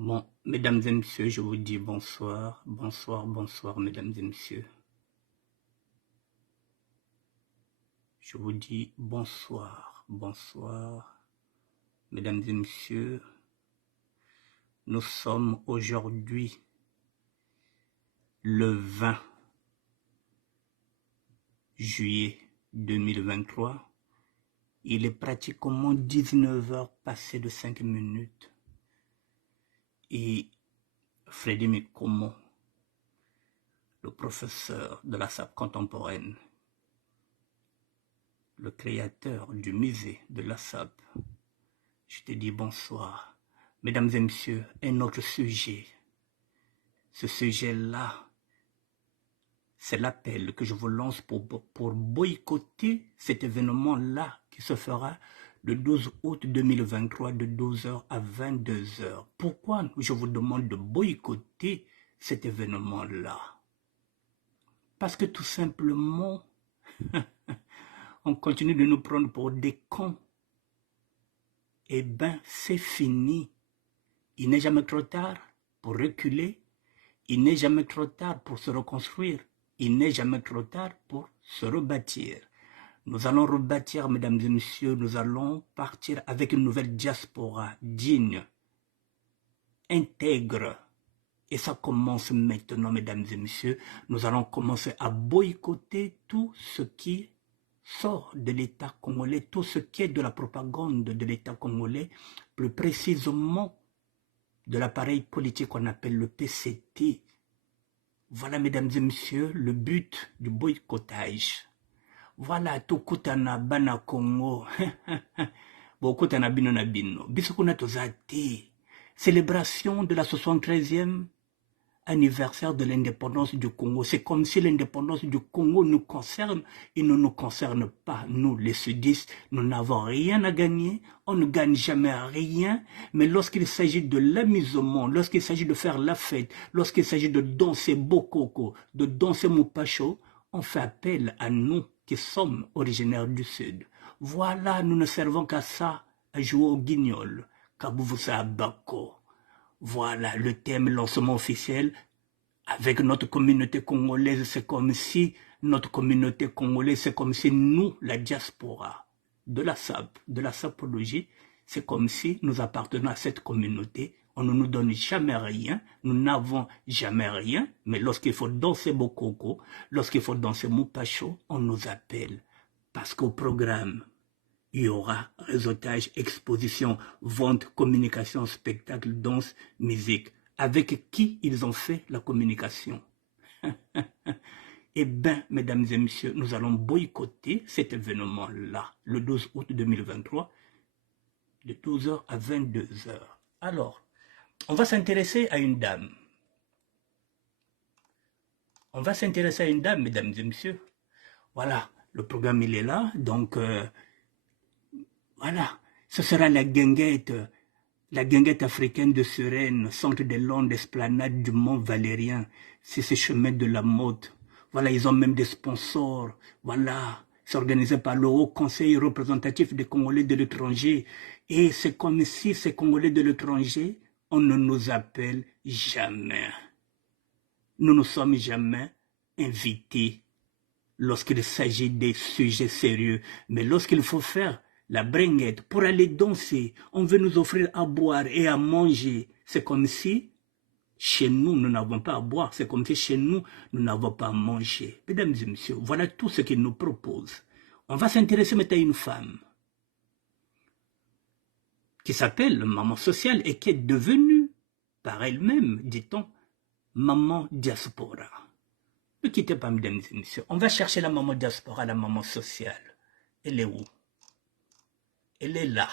Bon, mesdames et messieurs, je vous dis bonsoir, bonsoir, bonsoir, mesdames et messieurs. Je vous dis bonsoir, bonsoir, mesdames et messieurs. Nous sommes aujourd'hui le 20 juillet 2023. Il est pratiquement 19 heures passées de 5 minutes. Et Freddy Mikomo, le professeur de la SAP contemporaine, le créateur du musée de la SAP, je te dis bonsoir. Mesdames et messieurs, un autre sujet. Ce sujet-là, c'est l'appel que je vous lance pour boycotter cet événement-là qui se fera le 12 août 2023 de 12h à 22h. Pourquoi je vous demande de boycotter cet événement-là? Parce que tout simplement, on continue de nous prendre pour des cons. Eh bien, c'est fini. Il n'est jamais trop tard pour reculer. Il n'est jamais trop tard pour se reconstruire. Il n'est jamais trop tard pour se rebâtir. Nous allons rebâtir, mesdames et messieurs, nous allons partir avec une nouvelle diaspora digne, intègre. Et ça commence maintenant, mesdames et messieurs. Nous allons commencer à boycotter tout ce qui sort de l'État congolais, tout ce qui est de la propagande de l'État congolais, plus précisément de l'appareil politique qu'on appelle le PCT. Voilà, mesdames et messieurs, le but du boycottage. Voilà, tokutana bana Congo. Bokutana bino na bino. Bisukuna tozate. Célébration de la 73e anniversaire de l'indépendance du Congo. C'est comme si l'indépendance du Congo nous concerne et ne nous concerne pas. Nous, les sudistes, nous n'avons rien à gagner. On ne gagne jamais rien. Mais lorsqu'il s'agit de l'amusement, lorsqu'il s'agit de faire la fête, lorsqu'il s'agit de danser bokoko, de danser mupacho, on fait appel à nous qui sommes originaires du Sud. Voilà, nous ne servons qu'à ça, à jouer au guignol. Kabuvusa Bako. Voilà le thème lancement officiel. Avec notre communauté congolaise, c'est comme si notre communauté congolaise, c'est comme si nous, la diaspora de la SAP, de la sapologie, c'est comme si nous appartenons à cette communauté. On ne nous donne jamais rien, nous n'avons jamais rien, mais lorsqu'il faut danser Bokoko, lorsqu'il faut danser Mupacho, on nous appelle. Parce qu'au programme, il y aura réseautage, exposition, vente, communication, spectacle, danse, musique. Avec qui ils ont fait la communication? Eh bien, mesdames et messieurs, nous allons boycotter cet événement-là, le 12 août 2023, de 12h à 22h. Alors, on va s'intéresser à une dame. On va s'intéresser à une dame, mesdames et messieurs. Voilà, le programme, il est là, donc... voilà, ce sera la guinguette africaine de Suresnes, centre des longues esplanades du Mont Valérien. C'est ce chemin de la mode. Voilà, ils ont même des sponsors. Voilà, c'est organisé par le Haut Conseil représentatif des Congolais de l'étranger. Et c'est comme si ces Congolais de l'étranger, on ne nous appelle jamais. Nous ne sommes jamais invités lorsqu'il s'agit des sujets sérieux. Mais lorsqu'il faut faire la bringuette pour aller danser, on veut nous offrir à boire et à manger. C'est comme si chez nous, nous n'avons pas à boire. C'est comme si chez nous, nous n'avons pas à manger. Mesdames et messieurs, voilà tout ce qu'il nous propose. On va s'intéresser maintenant à une femme qui s'appelle Maman Sociale et qui est devenue, par elle-même, dit-on, Maman Diaspora. Ne quittez pas, mesdames et messieurs. On va chercher la Maman Diaspora, la Maman Sociale. Elle est où? Elle est là.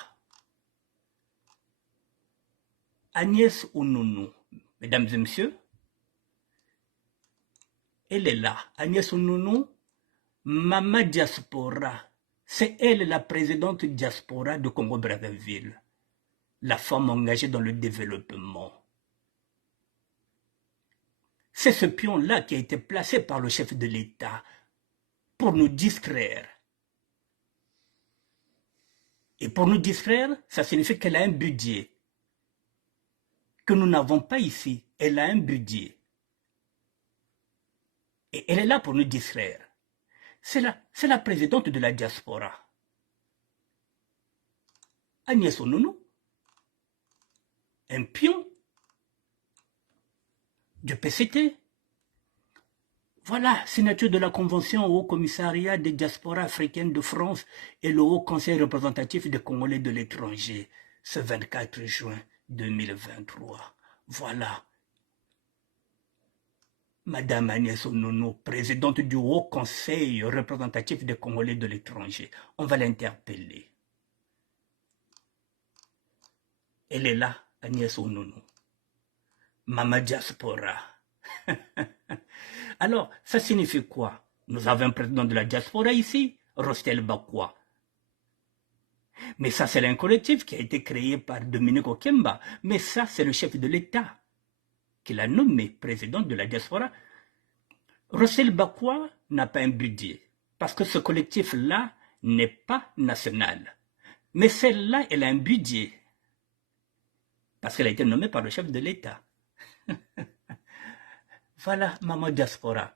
Agnès Ounonou, mesdames et messieurs, elle est là. Agnès Ounonou, Maman Diaspora. C'est elle la présidente diaspora de Congo-Brazzaville. La femme engagée dans le développement. C'est ce pion-là qui a été placé par le chef de l'État pour nous distraire. Et pour nous distraire, ça signifie qu'elle a un budget. que nous n'avons pas ici. Elle a un budget. Et elle est là pour nous distraire. C'est la présidente de la diaspora. Agnès Onono, un pion du PCT. Voilà, signature de la Convention au Haut Commissariat des diasporas africaines de France et le Haut Conseil représentatif des Congolais de l'étranger, ce 24 juin 2023. Voilà. Madame Agnès Onono, présidente du Haut Conseil représentatif des Congolais de l'étranger. On va l'interpeller. Elle est là, Agnès Onono. Mama Diaspora. Alors, ça signifie quoi? Nous avons un président de la diaspora ici, Rostel Bakwa. Mais ça, c'est un collectif qui a été créé par Dominique Okemba. Mais ça, c'est le chef de l'État qui l'a nommé président de la diaspora. Rostel Bakwa n'a pas un budget parce que ce collectif-là n'est pas national. Mais celle-là, elle a un budget parce qu'elle a été nommée par le chef de l'État. Voilà, maman diaspora.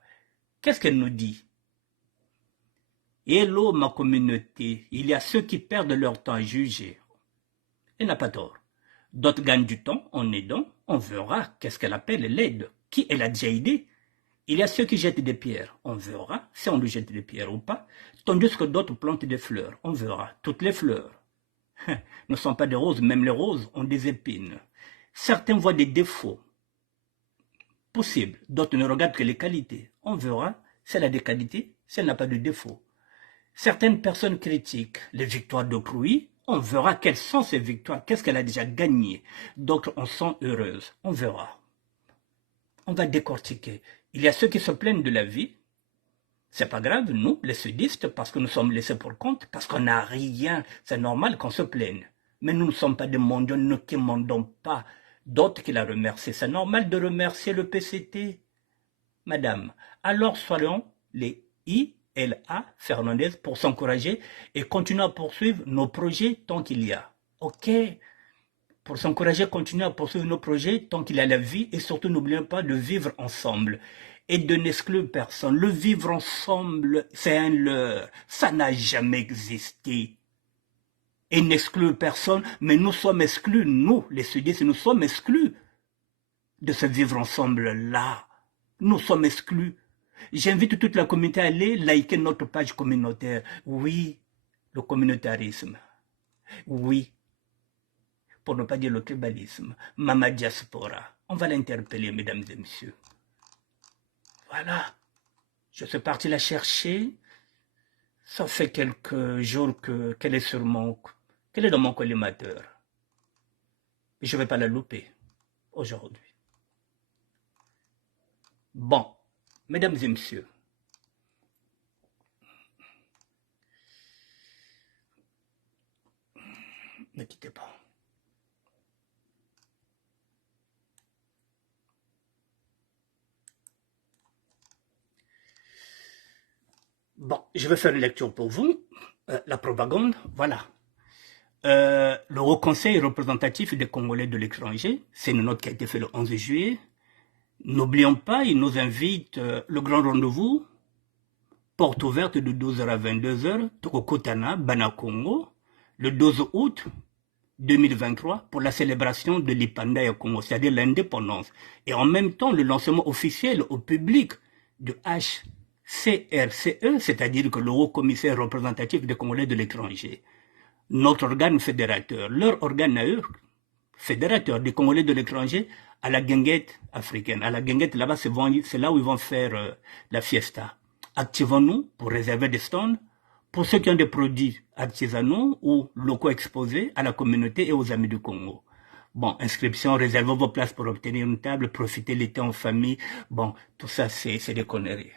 Qu'est-ce qu'elle nous dit? Hello, ma communauté. Il y a ceux qui perdent leur temps à juger. Elle n'a pas tort. D'autres gagnent du temps en aidant. On verra qu'est-ce qu'elle appelle l'aide. Qui elle a déjà aidé? Il y a ceux qui jettent des pierres. On verra si on lui jette des pierres ou pas. Tandis que d'autres plantent des fleurs. On verra. Toutes les fleurs ne sont pas des roses. Même les roses ont des épines. Certains voient des défauts possibles. D'autres ne regardent que les qualités. On verra si elle a des qualités, si elle n'a pas de défauts. Certaines personnes critiquent les victoires d'autrui. On verra quelles sont ces victoires, qu'est-ce qu'elle a déjà gagné. D'autres en sont heureuses. On verra. On va décortiquer. Il y a ceux qui se plaignent de la vie. C'est pas grave, nous, les sudistes, parce que nous sommes laissés pour compte, parce qu'on n'a rien. C'est normal qu'on se plaigne. Mais nous ne sommes pas des mondiaux, nous ne demandons pas d'autres qui la remercient. C'est normal de remercier le PCT. Madame, alors soyons les ILA Fernandez pour s'encourager et continuer à poursuivre nos projets tant qu'il y a. Ok, pour s'encourager, continuer à poursuivre nos projets tant qu'il y a la vie et surtout n'oublions pas de vivre ensemble et de n'exclure personne. Le vivre ensemble, c'est un leurre. Ça n'a jamais existé. Et n'exclure personne, mais nous sommes exclus, nous, les sudistes, nous sommes exclus de ce vivre ensemble-là. Nous sommes exclus. J'invite toute la communauté à aller liker notre page communautaire. Oui, le communautarisme. Oui, pour ne pas dire le tribalisme. Mama Diaspora. On va l'interpeller, mesdames et messieurs. Voilà. Je suis parti la chercher. Ça fait quelques jours qu'elle est qu'elle est dans mon collimateur. Je ne vais pas la louper aujourd'hui. Bon, mesdames et messieurs. Ne quittez pas. Bon, je vais faire une lecture pour vous. La propagande, voilà. Le Haut Conseil représentatif des Congolais de l'étranger, c'est une note qui a été faite le 11 juillet. N'oublions pas, il nous invite le grand rendez-vous, porte ouverte de 12h à 22h, Tokotana, Banakongo, le 12 août 2023 pour la célébration de l'Ipanda au Congo, c'est-à-dire l'indépendance, et en même temps le lancement officiel au public du HCRCE, c'est-à-dire que le Haut Commissaire représentatif des Congolais de l'étranger. Notre organe fédérateur, leur organe à eux, fédérateur des Congolais de l'étranger, à la guinguette africaine. À la guinguette, là-bas, c'est là où ils vont faire la fiesta. Activons-nous pour réserver des stands pour ceux qui ont des produits artisanaux ou locaux exposés à la communauté et aux amis du Congo. Bon, inscription, réservez vos places pour obtenir une table, profitez l'été en famille. Bon, tout ça, c'est des conneries.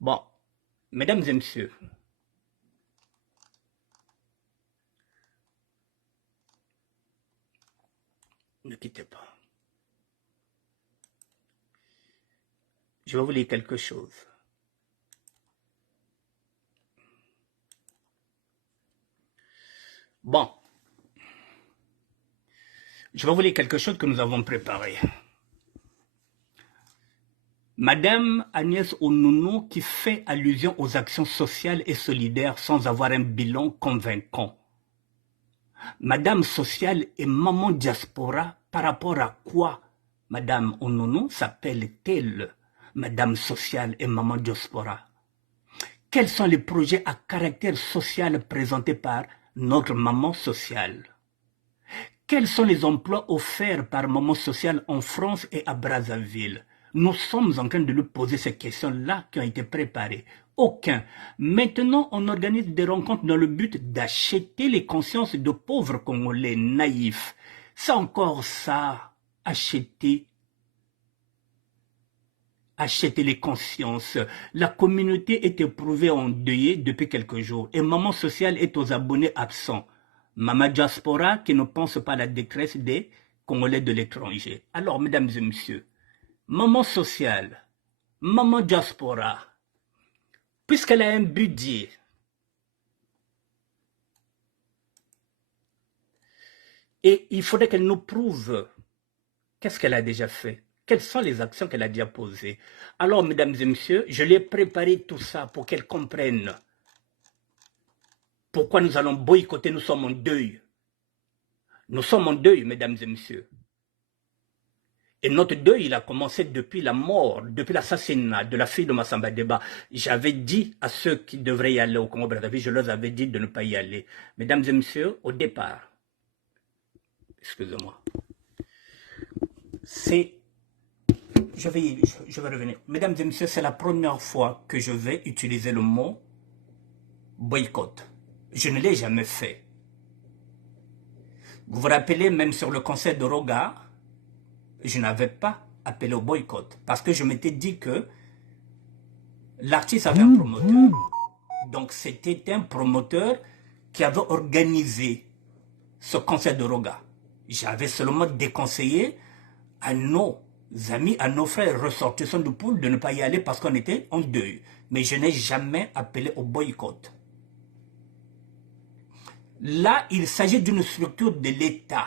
Bon, mesdames et messieurs, ne quittez pas. Je vais vous lire quelque chose. Bon, Je vais vous lire quelque chose que nous avons préparé. Madame Agnès Onunu qui fait allusion aux actions sociales et solidaires sans avoir un bilan convaincant. Madame sociale et maman diaspora, par rapport à quoi Madame Onunu s'appelle-t-elle Madame sociale et maman diaspora? Quels sont les projets à caractère social présentés par notre maman sociale? Quels sont les emplois offerts par maman sociale en France et à Brazzaville? Nous sommes en train de lui poser ces questions-là qui ont été préparées. Aucun. Maintenant, on organise des rencontres dans le but d'acheter les consciences de pauvres Congolais naïfs. C'est encore ça, acheter les consciences. La communauté est éprouvée endeuillée depuis quelques jours et maman sociale est aux abonnés absents. Maman diaspora qui ne pense pas à la détresse des Congolais de l'étranger. Alors, mesdames et messieurs, maman sociale, maman diaspora, puisqu'elle a un budget, et il faudrait qu'elle nous prouve qu'est-ce qu'elle a déjà fait, quelles sont les actions qu'elle a déjà posées. Alors, mesdames et messieurs, je l'ai préparé tout ça pour qu'elle comprenne pourquoi nous allons boycotter, nous sommes en deuil. Nous sommes en deuil, mesdames et messieurs. Et notre deuil, il a commencé depuis la mort, depuis l'assassinat de la fille de Massamba Deba. J'avais dit à ceux qui devraient y aller au Congo-Brazzaville, je leur avais dit de ne pas y aller. Mesdames et messieurs, au départ, excusez-moi, je vais revenir. Mesdames et messieurs, c'est la première fois que je vais utiliser le mot boycott. Je ne l'ai jamais fait. Vous vous rappelez, même sur le concert de Roga, je n'avais pas appelé au boycott parce que je m'étais dit que l'artiste avait un promoteur. Donc c'était un promoteur qui avait organisé ce concert de Roga. J'avais seulement déconseillé à nos amis, à nos frères ressortissants du pool de ne pas y aller parce qu'on était en deuil. Mais je n'ai jamais appelé au boycott. Là, il s'agit d'une structure de l'État.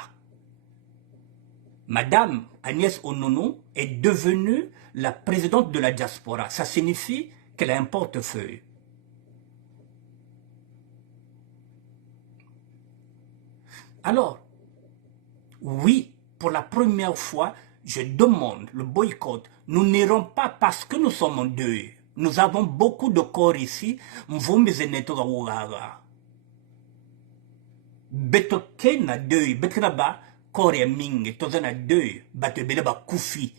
Madame Agnès Onunu est devenue la présidente de la diaspora. Ça signifie qu'elle a un portefeuille. Alors, oui, pour la première fois, je demande le boycott. Nous n'irons pas parce que nous sommes en deuil. Nous avons beaucoup de corps ici. Betoke na deuil, betraba kore mingi, toza na deuil, bato bele ba kufi.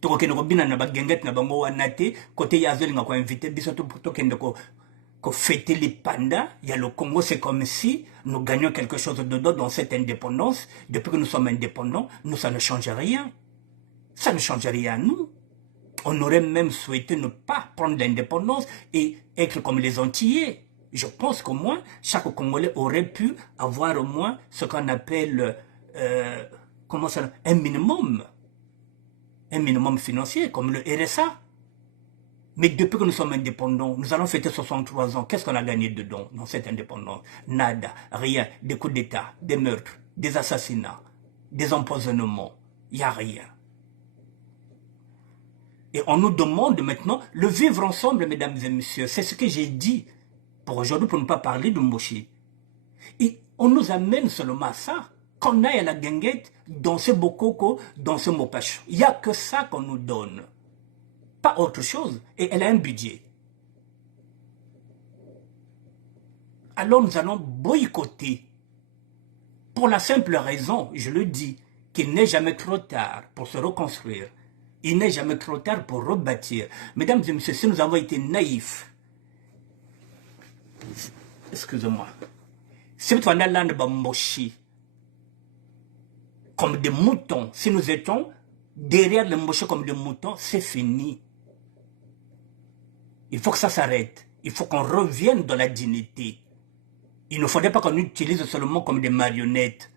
Toko kende ko bina na ba genget na bango wanate, kote ya zoli nga ko invité biso to kende ko fêter les pandas. Il y a le Congo, c'est comme si nous gagnions quelque chose dedans dans cette indépendance. Depuis que nous sommes indépendants, nous, ça ne change rien. Ça ne change rien à nous. On aurait même souhaité ne pas prendre l'indépendance et être comme les Antillais. Je pense qu'au moins, chaque Congolais aurait pu avoir au moins ce qu'on appelle un minimum financier, comme le RSA. Mais depuis que nous sommes indépendants, nous allons fêter 63 ans. Qu'est-ce qu'on a gagné dedans, dans cette indépendance? Nada, rien. Des coups d'État, des meurtres, des assassinats, des empoisonnements. Il n'y a rien. Et on nous demande maintenant le vivre ensemble, mesdames et messieurs. C'est ce que j'ai dit pour aujourd'hui, pour ne pas parler de Moshi. Et on nous amène seulement à ça. Qu'on aille à la guinguette, danser Bokoko, danser Mopacho. Il n'y a que ça qu'on nous donne. Pas autre chose. Et elle a un budget. Alors nous allons boycotter. Pour la simple raison, je le dis, qu'il n'est jamais trop tard pour se reconstruire. Il n'est jamais trop tard pour rebâtir. Mesdames et messieurs, si nous avons été naïfs, excusez-moi, si tu as land Bamboshi, comme des moutons, si nous étions derrière le Mboshi comme des moutons, c'est fini. Il faut que ça s'arrête. Il faut qu'on revienne dans la dignité. Il ne faudrait pas qu'on utilise seulement comme des marionnettes.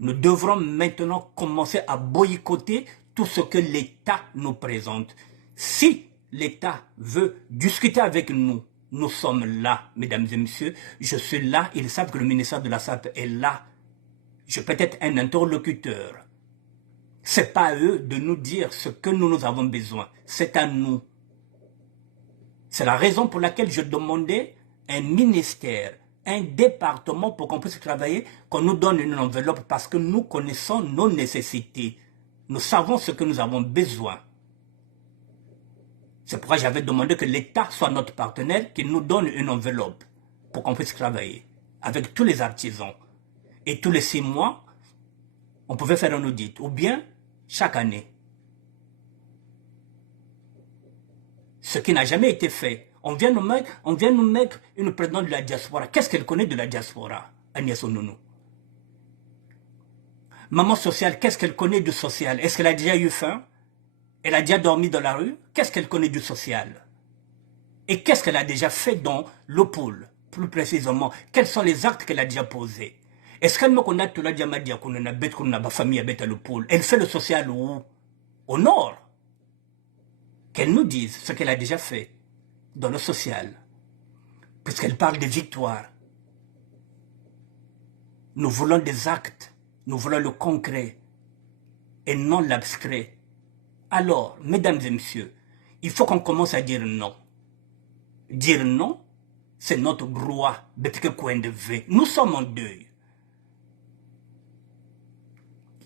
Nous devrons maintenant commencer à boycotter tout ce que l'État nous présente. Si l'État veut discuter avec nous, nous sommes là, mesdames et messieurs. Je suis là. Ils savent que le ministère de la SAP est là. Je peux être un interlocuteur. C'est pas à eux de nous dire ce que nous avons besoin. C'est à nous. C'est la raison pour laquelle je demandais un ministère, un département pour qu'on puisse travailler, qu'on nous donne une enveloppe parce que nous connaissons nos nécessités. Nous savons ce que nous avons besoin. C'est pourquoi j'avais demandé que l'État soit notre partenaire, qu'il nous donne une enveloppe pour qu'on puisse travailler avec tous les artisans. Et tous les 6 mois, on pouvait faire un audit, ou bien chaque année. Ce qui n'a jamais été fait. On vient nous mettre une présidente de la diaspora. Qu'est-ce qu'elle connaît de la diaspora, Agnès Onono? Maman sociale, qu'est-ce qu'elle connaît du social? Est-ce qu'elle a déjà eu faim? Elle a déjà dormi dans la rue? Qu'est-ce qu'elle connaît du social? Et qu'est-ce qu'elle a déjà fait dans le pôle? Plus précisément, quels sont les actes qu'elle a déjà posés? Est-ce qu'elle me connaît tout la diamadia qu'on a bête, qu'on a ma famille à bête à le pôle? Elle fait le social où? Au nord. Qu'elle nous dise ce qu'elle a déjà fait dans le social. Puisqu'elle parle de victoire. Nous voulons des actes. Nous voulons le concret. Et non l'abstrait. Alors, mesdames et messieurs, il faut qu'on commence à dire non. Dire non, c'est notre droit. Nous sommes en deuil.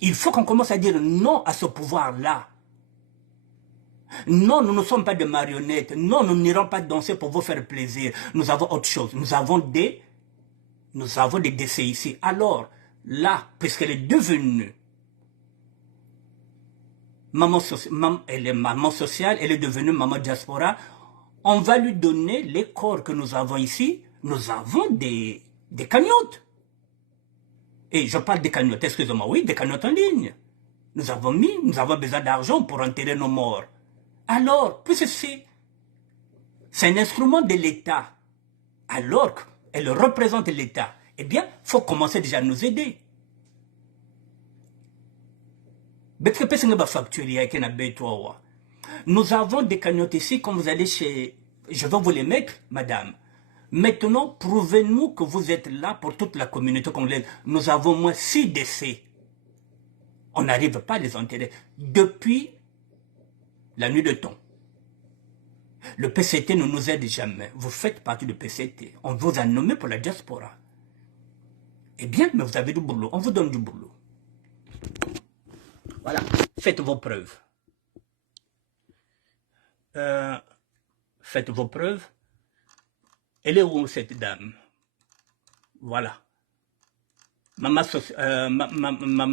Il faut qu'on commence à dire non à ce pouvoir-là. Non, nous ne sommes pas des marionnettes. Non, nous n'irons pas danser pour vous faire plaisir. Nous avons autre chose. Nous avons des décès ici. Alors, là, puisqu'elle est devenue elle est maman sociale, elle est devenue maman diaspora, on va lui donner les corps que nous avons ici. Nous avons des cagnottes. Et je parle des cagnottes, excusez-moi, oui, des cagnottes en ligne. Nous avons besoin d'argent pour enterrer nos morts. Alors, puisque c'est un instrument de l'État, alors qu'elle représente l'État, eh bien, il faut commencer déjà à nous aider. Nous avons des cagnottes ici, quand vous allez chez... Je vais vous les mettre, madame. Maintenant, prouvez-nous que vous êtes là pour toute la communauté congolaise. Nous avons au moins 6 décès. On n'arrive pas à les enterrer. Depuis la nuit de temps. Le PCT ne nous aide jamais. Vous faites partie du PCT. On vous a nommé pour la diaspora. Eh bien, mais vous avez du boulot. On vous donne du boulot. Voilà. Faites vos preuves. Faites vos preuves. Elle est où, cette dame? Voilà. Maman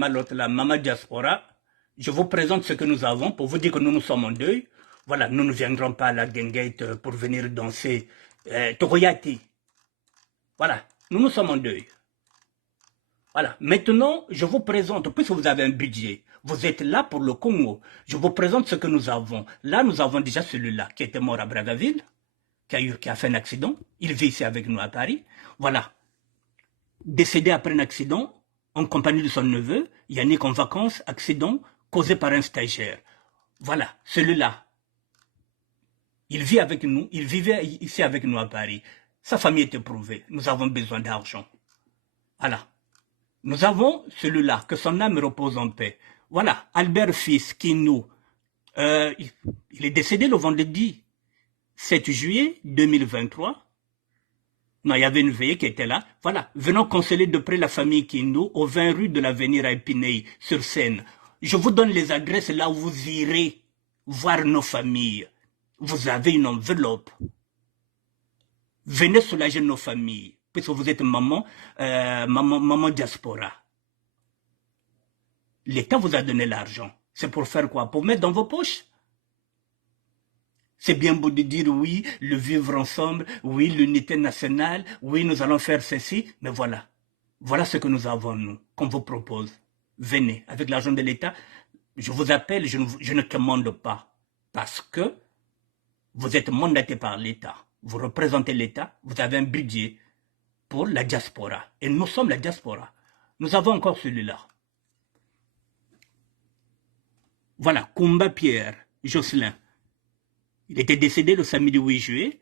l'autre là, Maman Diaspora, je vous présente ce que nous avons pour vous dire que nous sommes en deuil. Voilà, nous ne viendrons pas à la Gengate pour venir danser Togoyati. Voilà, nous sommes en deuil. Voilà, maintenant, je vous présente, puisque vous avez un budget, vous êtes là pour le Congo, je vous présente ce que nous avons. Là, nous avons déjà celui-là qui était mort à Brazzaville, qui a fait un accident. Il vit ici avec nous à Paris. Voilà. Décédé après un accident, en compagnie de son neveu, Yannick en vacances, accident causé par un stagiaire. Voilà, celui-là. Il vit avec nous, il vivait ici avec nous à Paris. Sa famille est éprouvée. Nous avons besoin d'argent. Voilà. Nous avons celui-là, que son âme repose en paix. Voilà, Albert Fils, qui nous... il est décédé le vendredi 7 juillet 2023. Non, il y avait une veillée qui était là. Voilà, venons consoler de près la famille Kindu au 20 rue de l'avenir à Épinay, sur Seine. Je vous donne les adresses là où vous irez voir nos familles. Vous avez une enveloppe. Venez soulager nos familles, puisque vous êtes maman diaspora. L'État vous a donné l'argent. C'est pour faire quoi? Pour mettre dans vos poches? C'est bien beau de dire oui, le vivre ensemble, oui, l'unité nationale, oui, nous allons faire ceci, mais voilà. Voilà ce que nous avons, nous, qu'on vous propose. Venez, avec l'argent de l'État, je vous appelle, je ne commande pas, parce que vous êtes mandaté par l'État, vous représentez l'État, vous avez un budget pour la diaspora, et nous sommes la diaspora. Nous avons encore celui-là. Voilà, Kumba Pierre, Jocelyn. Il était décédé le samedi 8 juillet.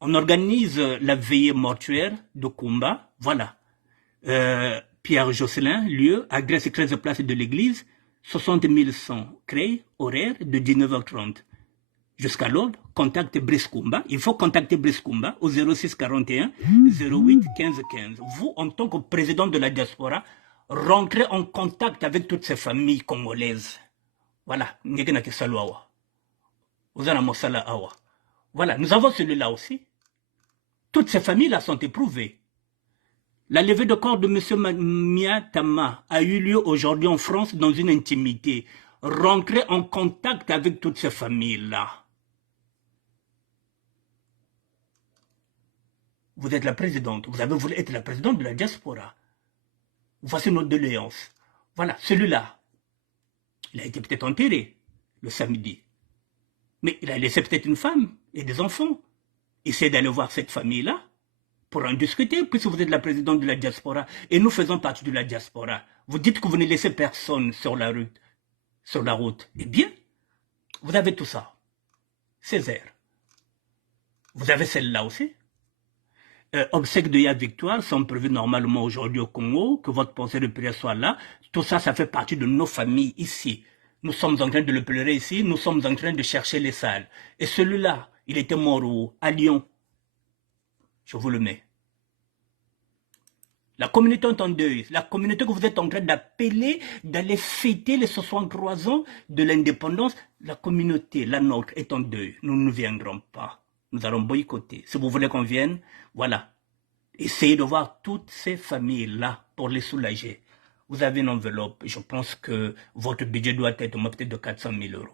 On organise la veillée mortuaire de Kumba. Voilà. Pierre Josselin, lieu, adresse 13 place de l'église, 60 100 créés, horaire de 19h30. Jusqu'à l'aube, contactez Brice Koumba. Il faut contacter Brice Koumba au 06 41 08 15 15. Vous, en tant que président de la diaspora, rentrez en contact avec toutes ces familles congolaises. Voilà. Voilà, nous avons celui-là aussi. Toutes ces familles-là sont éprouvées. La levée de corps de M. Miatama a eu lieu aujourd'hui en France dans une intimité. Rentrez en contact avec toutes ces familles-là. Vous êtes la présidente, vous avez voulu être la présidente de la diaspora. Voici notre doléance. Voilà, celui-là, il a été peut-être enterré le samedi. Mais il a laissé peut-être une femme et des enfants. Essayez d'aller voir cette famille-là pour en discuter, puisque vous êtes la présidente de la diaspora et nous faisons partie de la diaspora. Vous dites que vous ne laissez personne sur la route. Eh bien, vous avez tout ça. Césaire. Vous avez celle-là aussi. Obsèques de Yad Victoire sont prévus normalement aujourd'hui au Congo, que votre pensée de prière soit là. Tout ça, ça fait partie de nos familles ici. Nous sommes en train de le pleurer ici, nous sommes en train de chercher les salles. Et celui-là, il était mort où? À Lyon. Je vous le mets. La communauté est en deuil. La communauté que vous êtes en train d'appeler, d'aller fêter les 63 ans de l'indépendance, la communauté, la nôtre, est en deuil. Nous ne viendrons pas. Nous allons boycotter. Si vous voulez qu'on vienne, voilà. Essayez de voir toutes ces familles-là pour les soulager. Vous avez une enveloppe. Je pense que votre budget doit être peut-être de 400 000 €.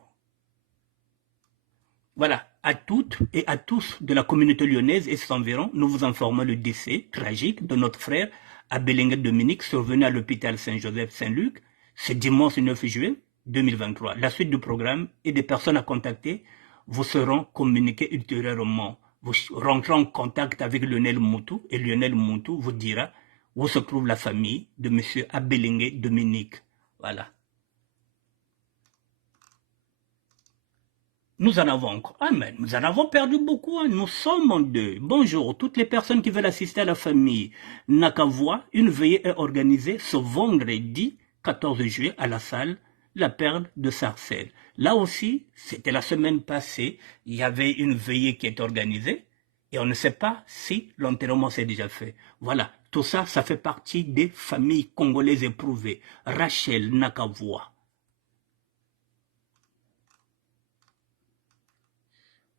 Voilà. À toutes et à tous de la communauté lyonnaise et ses environs, nous vous informons le décès tragique de notre frère Abelingue Dominique, survenu à l'hôpital Saint-Joseph-Saint-Luc, ce dimanche 9 juillet 2023. La suite du programme et des personnes à contacter vous seront communiquées ultérieurement. Vous rentrez en contact avec Lionel Moutou et Lionel Moutou vous dira où se trouve la famille de M. Abelingue Dominique. Voilà. Nous en avons encore. Ah, mais nous en avons perdu beaucoup. Hein. Nous sommes en deuil. Bonjour, toutes les personnes qui veulent assister à la famille Nakavoa, une veillée est organisée ce vendredi 14 juillet à la salle La Perle de Sarcelles. Là aussi, c'était la semaine passée, il y avait une veillée qui est organisée et on ne sait pas si l'enterrement s'est déjà fait. Voilà, tout ça, ça fait partie des familles congolaises éprouvées. Rachel Nakavoa.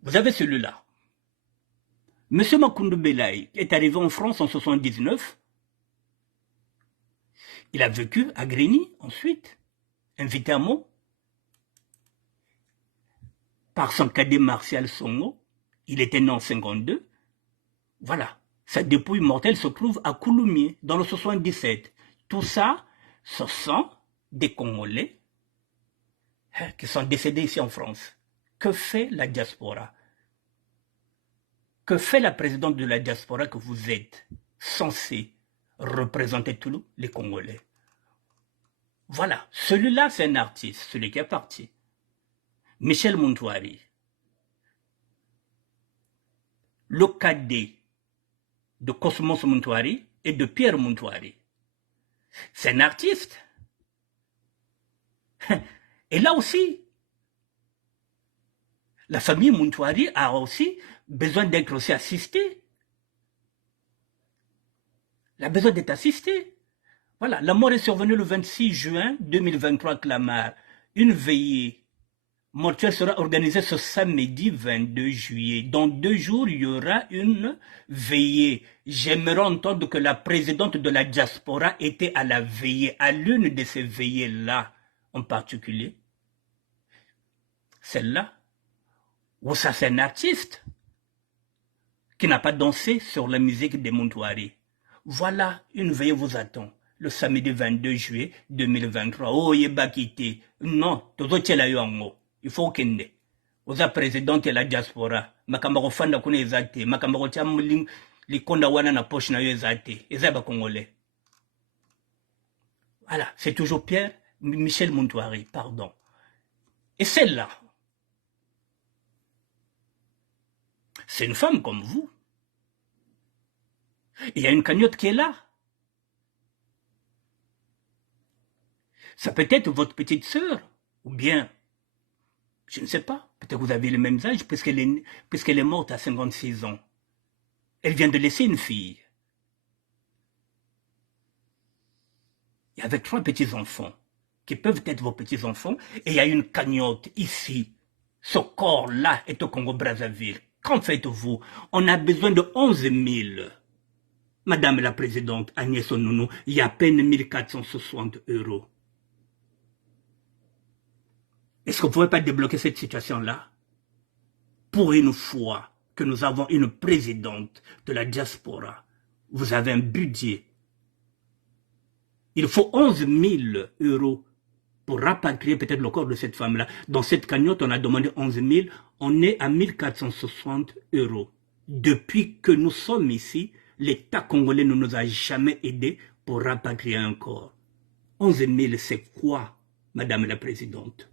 Vous avez celui-là. Monsieur Makoundou Belaï est arrivé en France en 1979. Il a vécu à Grigny ensuite, invité à Meaux, par son cadet Martial Songo. Il était né en 1952. Voilà, sa dépouille mortelle se trouve à Coulommiers, dans le 77. Tout ça, ce sont des Congolais qui sont décédés ici en France. Que fait la diaspora? Que fait la présidente de la diaspora que vous êtes censé représenter tous les Congolais? Voilà, celui-là c'est un artiste, celui qui est parti. Michel Montouari. Le cadet de Cosmos Montouari et de Pierre Montouari. C'est un artiste. Et là aussi, la famille Montouari a aussi besoin d'être aussi assistée. Elle a besoin d'être assistée. Voilà, la mort est survenue le 26 juin 2023 à Clamart. Une veillée mortuaire sera organisée ce samedi 22 juillet. Dans 2 jours, il y aura une veillée. J'aimerais entendre que la présidente de la diaspora était à la veillée, à l'une de ces veillées-là en particulier. Celle-là, où ça c'est un artiste qui n'a pas dansé sur la musique des Montouari. Voilà, une veillée vous attend. Le samedi 22 juillet 2023. Oh, Yebakite. Non, il faut qu'il ne. Vous êtes président de la diaspora. Makambako fanda kuna ezate. Makambako tiamuling likonda wana na poche na yo ezate. Ezaba congolais. Voilà, c'est toujours Pierre Michel Montouari, pardon. Et celle-là, c'est une femme comme vous. Il y a une cagnotte qui est là. Ça peut être votre petite sœur, ou bien, je ne sais pas, peut-être que vous avez le même âge, puisqu'elle est morte à 56 ans. Elle vient de laisser une fille. Il y avait 3 petits-enfants, qui peuvent être vos petits-enfants, et il y a une cagnotte ici. Ce corps-là est au Congo-Brazzaville. Qu'en faites-vous? On a besoin de 11 000. Madame la Présidente Agnès Onounou, il y a à peine 1460 €. Est-ce que vous ne pouvez pas débloquer cette situation-là? Pour une fois que nous avons une présidente de la diaspora, vous avez un budget. Il faut 11 000 € pour rapatrier peut-être le corps de cette femme-là. Dans cette cagnotte, on a demandé 11 000, on est à 1460 €. Depuis que nous sommes ici, l'État congolais ne nous a jamais aidés pour rapatrier un corps. 11 000, c'est quoi, Madame la Présidente?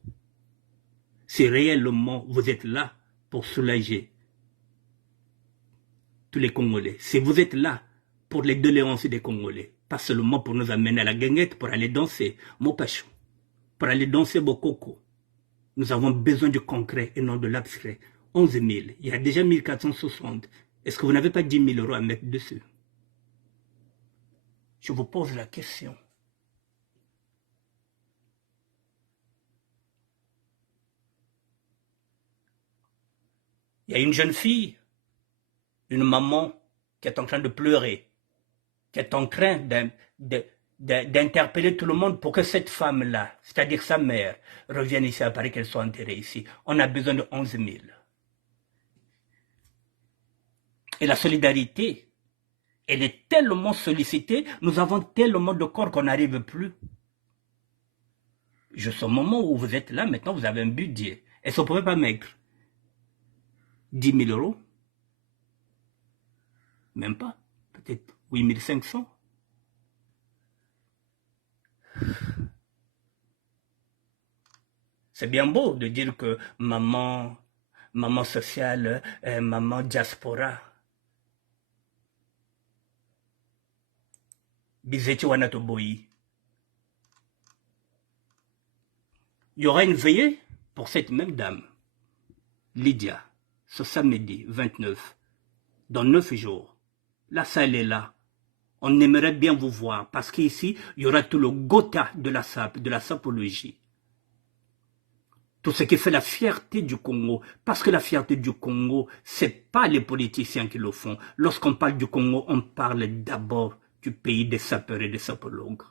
Si réellement vous êtes là pour soulager tous les Congolais, si vous êtes là pour les doléances des Congolais, pas seulement pour nous amener à la guinguette, pour aller danser Mopachou, pour aller danser Bokoko, nous avons besoin du concret et non de l'abstrait. 11 000, il y a déjà 1460. Est-ce que vous n'avez pas 10 000 € à mettre dessus? Je vous pose la question. Il y a une jeune fille, une maman qui est en train de pleurer, qui est en train d'interpeller tout le monde pour que cette femme-là, c'est-à-dire sa mère, revienne ici à Paris, qu'elle soit enterrée ici. On a besoin de 11 000. Et la solidarité, elle est tellement sollicitée, nous avons tellement de corps qu'on n'arrive plus. Jusqu'au moment où vous êtes là, maintenant vous avez un budget. Est-ce que vous ne pouvez pas mettre 10 000 €? Même pas. Peut-être 8 500. C'est bien beau de dire que maman sociale, maman diaspora. Bizeti Wanatoboyi. Il y aura une veillée pour cette même dame, Lydia, ce samedi 29, dans 9 jours. La salle est là. On aimerait bien vous voir parce qu'ici, il y aura tout le Gotha de la SAP, de la sapologie. Tout ce qui fait la fierté du Congo. Parce que la fierté du Congo, ce n'est pas les politiciens qui le font. Lorsqu'on parle du Congo, on parle d'abord du pays des sapeurs et des sapologues.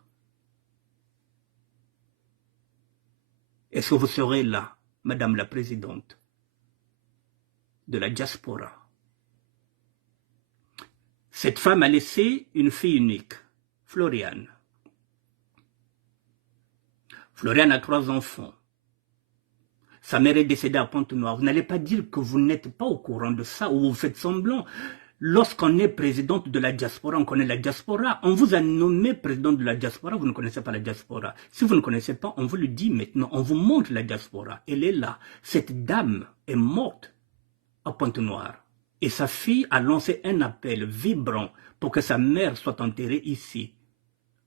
Est-ce que vous serez là, Madame la Présidente de la diaspora? Cette femme a laissé une fille unique, Floriane. Floriane a 3 enfants. Sa mère est décédée à Pointe-Noire. Vous n'allez pas dire que vous n'êtes pas au courant de ça ou vous faites semblant. Lorsqu'on est présidente de la diaspora, on connaît la diaspora. On vous a nommé présidente de la diaspora, vous ne connaissez pas la diaspora. Si vous ne connaissez pas, on vous le dit maintenant. On vous montre la diaspora. Elle est là. Cette dame est morte à Pointe-Noire. Et sa fille a lancé un appel vibrant pour que sa mère soit enterrée ici,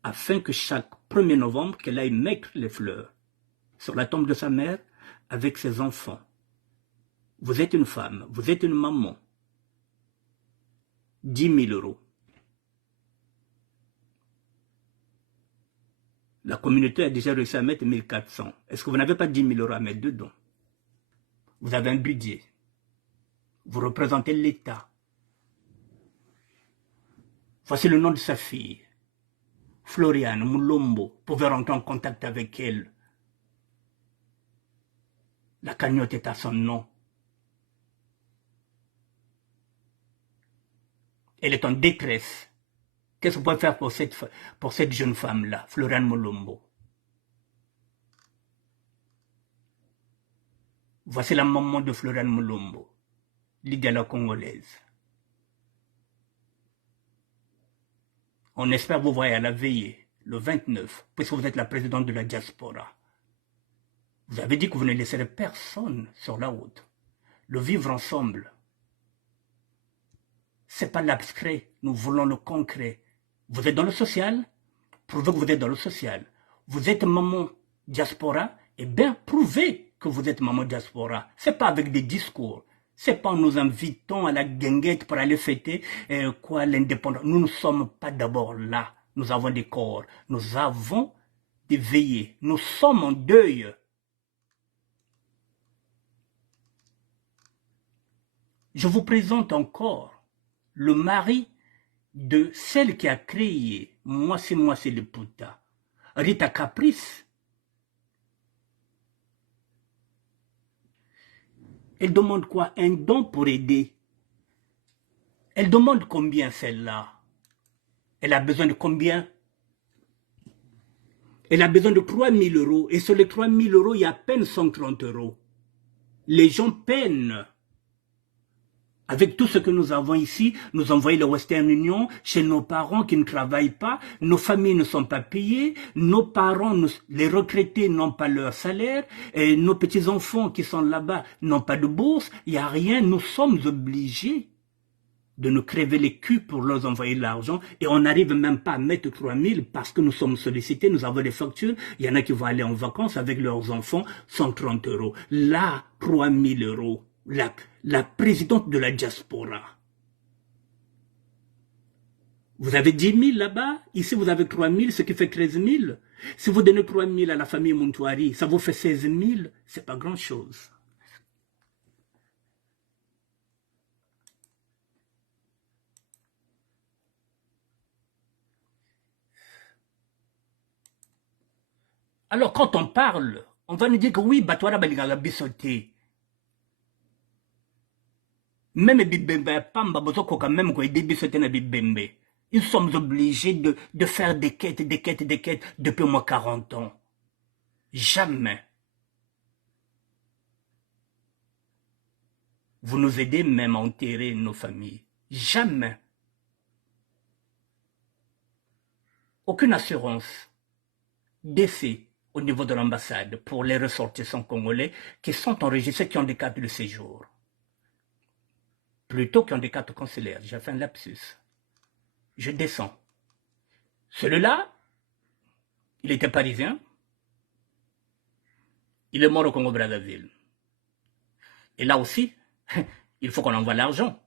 afin que chaque 1er novembre, qu'elle aille mettre les fleurs sur la tombe de sa mère avec ses enfants. Vous êtes une femme, vous êtes une maman. 10 000 €. La communauté a déjà réussi à mettre 1400. Est-ce que vous n'avez pas 10 000 € à mettre dedans? Vous avez un budget. Vous représentez l'État. Voici le nom de sa fille. Floriane Mulombo. Vous pouvez rentrer en contact avec elle. La cagnotte est à son nom. Elle est en détresse. Qu'est-ce que vous pouvez faire pour cette jeune femme-là, Floriane Mulombo? Voici la maman de Floriane Mulombo, Lydia la Congolaise. On espère vous voir à la veillée, le 29, puisque vous êtes la présidente de la diaspora. Vous avez dit que vous ne laisserez personne sur la route. Le vivre ensemble, ce n'est pas l'abstrait, nous voulons le concret. Vous êtes dans le social, prouvez que vous êtes dans le social. vous êtes maman diaspora, eh bien, prouvez que vous êtes maman diaspora. Ce n'est pas avec des discours. Ce n'est pas en nous invitant à la guinguette pour aller fêter l'indépendance. Nous ne sommes pas d'abord là. Nous avons des corps. Nous avons des veillées. Nous sommes en deuil. Je vous présente encore le mari de celle qui a créé Moi c'est le Puta, Rita Caprice. Elle demande quoi? Un don pour aider. Elle demande combien celle-là? Elle a besoin de combien? Elle a besoin de 3 000 €. Et sur les 3 000 €, il y a à peine 130 €. Les gens peinent. Avec tout ce que nous avons ici, nous envoyons la Western Union chez nos parents qui ne travaillent pas, nos familles ne sont pas payées, nos parents, les retraités n'ont pas leur salaire, et nos petits-enfants qui sont là-bas n'ont pas de bourse, il n'y a rien, nous sommes obligés de nous crever les culs pour leur envoyer de l'argent, et on n'arrive même pas à mettre 3 000 parce que nous sommes sollicités, nous avons des factures, il y en a qui vont aller en vacances avec leurs enfants, 130 €. Là, 3 000 €. La présidente de la diaspora. Vous avez 10 000 là-bas, ici vous avez 3 000, ce qui fait 13 000. Si vous donnez 3 000 à la famille Montouari, ça vous fait 16 000, c'est pas grand-chose. Alors quand on parle, on va nous dire que oui, Batouara Baligala Bissoté. Même Bibembe, Pamba Bozoko, quand même, quoi, Bissoté na Bibembe. Ils sommes obligés de faire des quêtes depuis moins 40 ans. Jamais. Vous nous aidez même à enterrer nos familles. Jamais. Aucune assurance. Décès au niveau de l'ambassade pour les ressortissants congolais qui sont enregistrés, qui ont des cartes de séjour. Plutôt qui ont des cartes consulaires. J'ai fait un lapsus. Je descends. Celui-là, il était parisien. Il est mort au Congo-Brazzaville. Et là aussi, il faut qu'on envoie l'argent.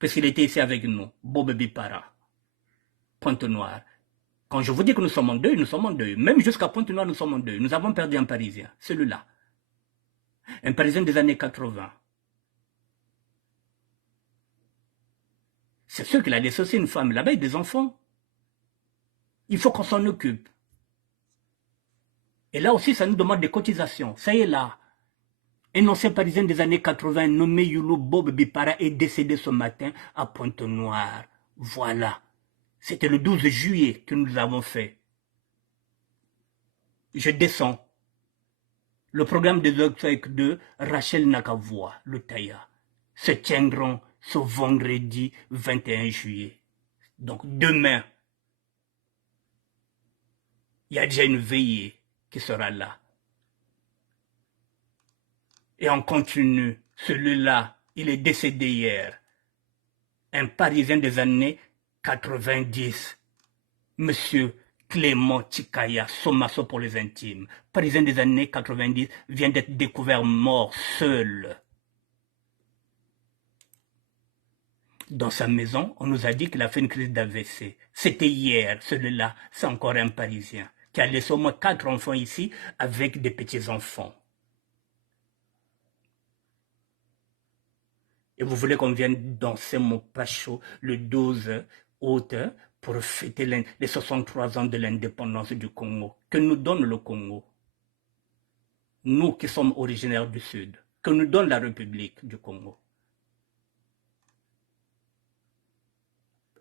Parce qu'il était ici avec nous. Bob Bipara. Pointe-Noire. Quand je vous dis que nous sommes en deuil, nous sommes en deuil. Même jusqu'à Pointe-Noire, nous sommes en deuil. Nous avons perdu un Parisien. Celui-là. Un Parisien des années 80. C'est sûr qu'il a laissé aussi une femme là-bas et des enfants. Il faut qu'on s'en occupe. Et là aussi, ça nous demande des cotisations. Ça y est là. Un ancien Parisien des années 80 nommé Youlou Bob Bipara est décédé ce matin à Pointe-Noire. Voilà. C'était le 12 juillet que nous l'avons fait. Je descends. Le programme des obsèques de Rachel Nakavoa, le Taïa, se tiendront ce vendredi 21 juillet. Donc demain, il y a déjà une veillée qui sera là. Et on continue. Celui-là, il est décédé hier. Un Parisien des années 90. Monsieur Clément Tikaya, Somaso pour les intimes. Parisien des années 90, vient d'être découvert mort seul. Dans sa maison, on nous a dit qu'il a fait une crise d'AVC. C'était hier, celui-là, c'est encore un Parisien, qui a laissé au moins 4 enfants ici avec des petits-enfants. Et vous voulez qu'on vienne danser mon pacho le 12 août pour fêter les 63 ans de l'indépendance du Congo. Que nous donne le Congo? Nous qui sommes originaires du Sud. Que nous donne la République du Congo?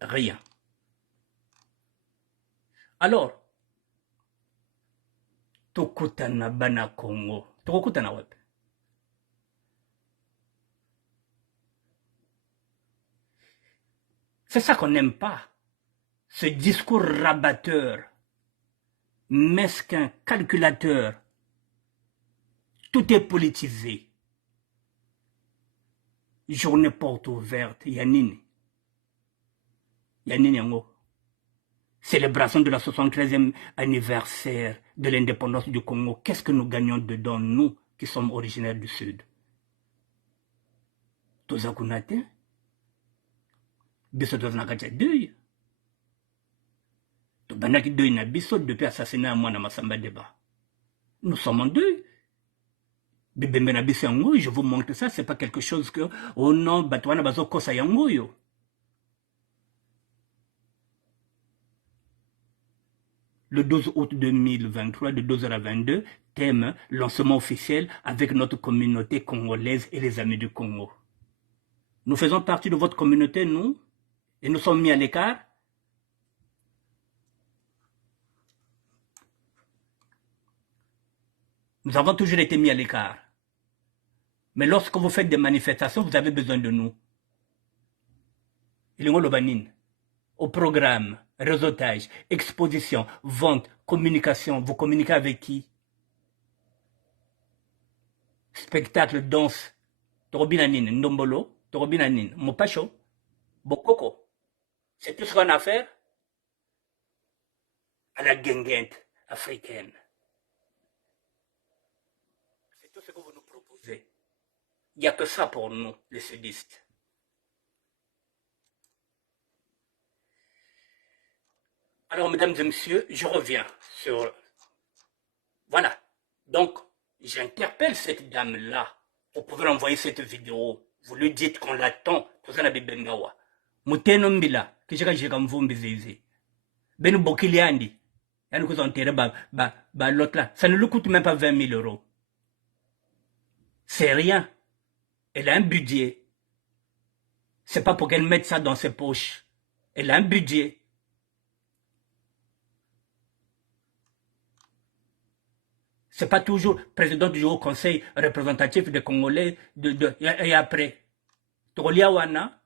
Rien. Alors, Tokutana Bana Congo. Tokutana Web. C'est ça qu'on n'aime pas. Ce discours rabatteur, mesquin, calculateur. Tout est politisé. Journée porte ouverte, Yanini. Yanini Yango. célébration de la 73e anniversaire de l'indépendance du Congo. Qu'est-ce que nous gagnons dedans, nous qui sommes originaires du Sud? Toza kunate, biso toza na kati ya deuil. Tobandaki deuil na biso depuis assassinat ya mwana Massamba Deba. Nous sommes en deuil. Bibembe na biso yango, je vous montre ça, c'est pas quelque chose que, oh non, batouana bazo kosa yango yo. Le 12 août 2023, de 12h à 22, thème lancement officiel avec notre communauté congolaise et les amis du Congo. Nous faisons partie de votre communauté, nous, et nous sommes mis à l'écart. Nous avons toujours été mis à l'écart. Mais lorsque vous faites des manifestations, vous avez besoin de nous. Il y a au programme, réseautage, exposition, vente, communication. Vous communiquez avec qui? Spectacle, danse. Torobinanin, Ndombolo, Torobinanin, Mopacho, Bokoko. C'est tout ce qu'on a à faire à la guinguette africaine. C'est tout ce que vous nous proposez. Il n'y a que ça pour nous, les sudistes. Alors, mesdames et messieurs, je reviens sur... Voilà. Donc, j'interpelle cette dame-là. Vous pouvez envoyer cette vidéo. Vous lui dites qu'on l'attend. Tout ça, la bibengawa. Muteno mbila. Kishaka jika mvumbi zizi. Benu bokiliandi. Yani vous enterrez l'autre là. Ça ne lui coûte même pas 20 000 euros. C'est rien. Elle a un budget. C'est pas pour qu'elle mette ça dans ses poches. Elle a un budget. C'est pas toujours président du Haut Conseil représentatif des Congolais et après. Toliawana.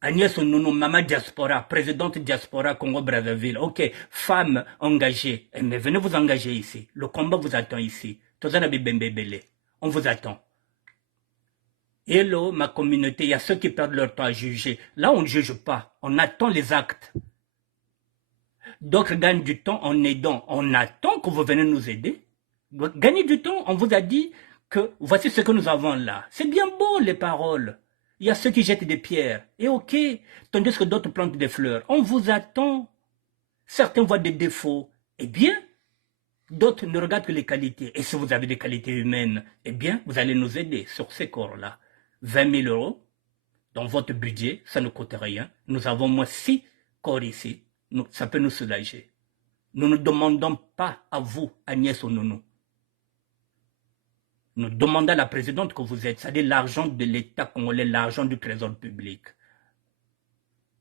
Agnès Nounou, maman diaspora, présidente diaspora Congo-Brazzaville. Ok, femme engagée. Mais venez vous engager ici. Le combat vous attend ici. On vous attend. Hello, ma communauté, il y a ceux qui perdent leur temps à juger. Là, on ne juge pas. On attend les actes. D'autres gagnent du temps en aidant. On attend que vous venez nous aider. Gagner du temps, on vous a dit que voici ce que nous avons là. C'est bien beau les paroles. Il y a ceux qui jettent des pierres. Et ok, tandis que d'autres plantent des fleurs. On vous attend. Certains voient des défauts. Eh bien, d'autres ne regardent que les qualités. Et si vous avez des qualités humaines, eh bien, vous allez nous aider sur ces corps-là. 20 000 euros dans votre budget, ça ne coûte rien. Nous avons moins 6 corps ici. Ça peut nous soulager. Nous ne demandons pas à vous, Agnès Nounou. Nous demandons à la présidente que vous êtes, c'est-à-dire l'argent de l'État congolais, l'argent du trésor public.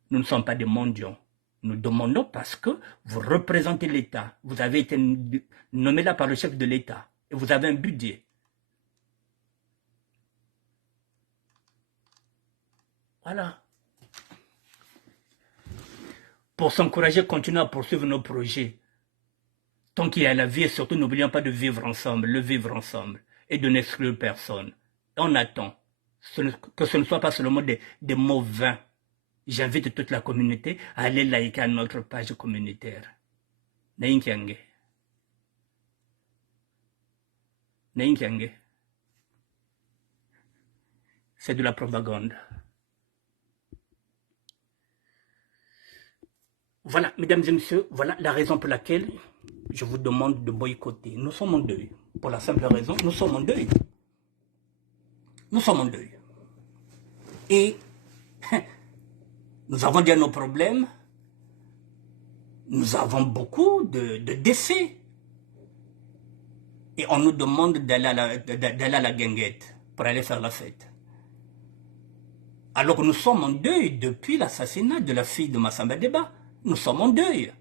Nous ne sommes pas des mendiants. Nous demandons parce que vous représentez l'État. Vous avez été nommé là par le chef de l'État. Et vous avez un budget. Voilà. Pour s'encourager, continuer à poursuivre nos projets. Tant qu'il y a la vie, et surtout n'oublions pas de vivre ensemble, le vivre ensemble, et de n'exclure personne. Et on attend que ce ne soit pas seulement des mots vains. J'invite toute la communauté à aller liker à notre page communautaire. Nainkiange. Nainkiange. C'est de la propagande. Voilà, mesdames et messieurs, voilà la raison pour laquelle je vous demande de boycotter. Nous sommes en deuil. Pour la simple raison, nous sommes en deuil. Nous sommes en deuil. Et nous avons déjà nos problèmes. Nous avons beaucoup de décès. Et on nous demande d'aller à la guinguette pour aller faire la fête. Alors que nous sommes en deuil depuis l'assassinat de la fille de Massamba Deba. Nous sommes en deuil.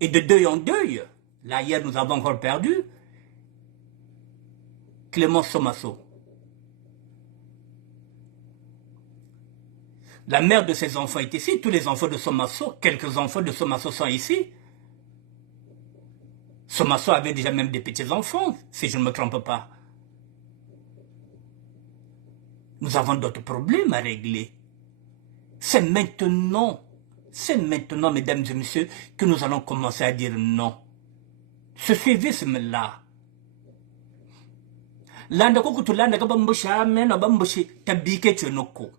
Et de deuil en deuil, là hier nous avons encore perdu Clément Somasso. La mère de ses enfants est ici, tous les enfants de Somasso, quelques enfants de Somasso sont ici. Somasso avait déjà même des petits-enfants, si je ne me trompe pas. Nous avons d'autres problèmes à régler. c'est maintenant, mesdames et messieurs, que nous allons commencer à dire non. Ce suivisme-là, landa ko kutulanda ka bamboshi amena bamboshi tabike chonoko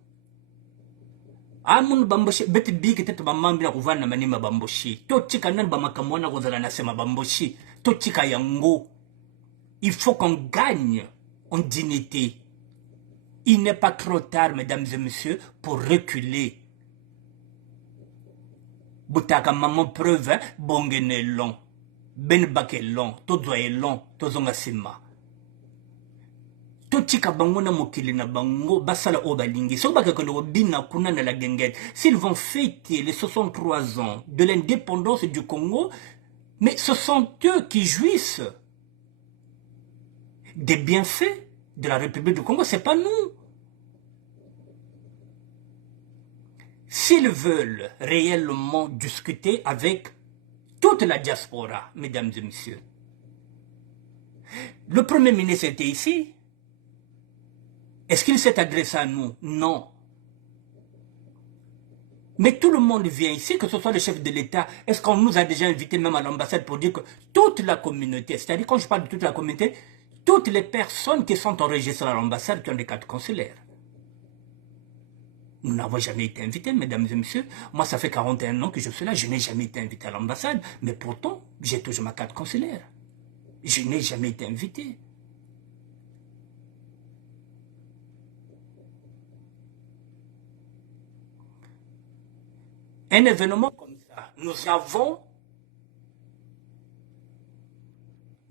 amun bamboshi beti bike tete bamambi na kuvana manima bamboshi to chika nan bamakamona kozala na sema bamboshi to chika yango. Il faut qu'on gagne en dignité. Il n'est pas trop tard, mesdames et messieurs, pour reculer. Butaka maman preuve bongene long ben bake long tozo e long tozo ngasima. Totika bango na mokili na bango basala o balingi so baka kondo bina kuna na la gengete. S'ils vont fêter les 63 ans de l'indépendance du Congo, mais ce sont eux qui jouissent des bienfaits de la République du Congo, c'est pas nous. S'ils veulent réellement discuter avec toute la diaspora, mesdames et messieurs, le Premier ministre était ici. Est-ce qu'il s'est adressé à nous? Non. Mais tout le monde vient ici, que ce soit le chef de l'État. Est-ce qu'on nous a déjà invités même à l'ambassade pour dire que toute la communauté, c'est-à-dire quand je parle de toute la communauté, toutes les personnes qui sont enregistrées à l'ambassade qui ont des cartes consulaires. Nous n'avons jamais été invités, mesdames et messieurs. Moi, ça fait 41 ans que je suis là, je n'ai jamais été invité à l'ambassade, mais pourtant, j'ai toujours ma carte consulaire. Je n'ai jamais été invité. Un événement comme ça, nous avons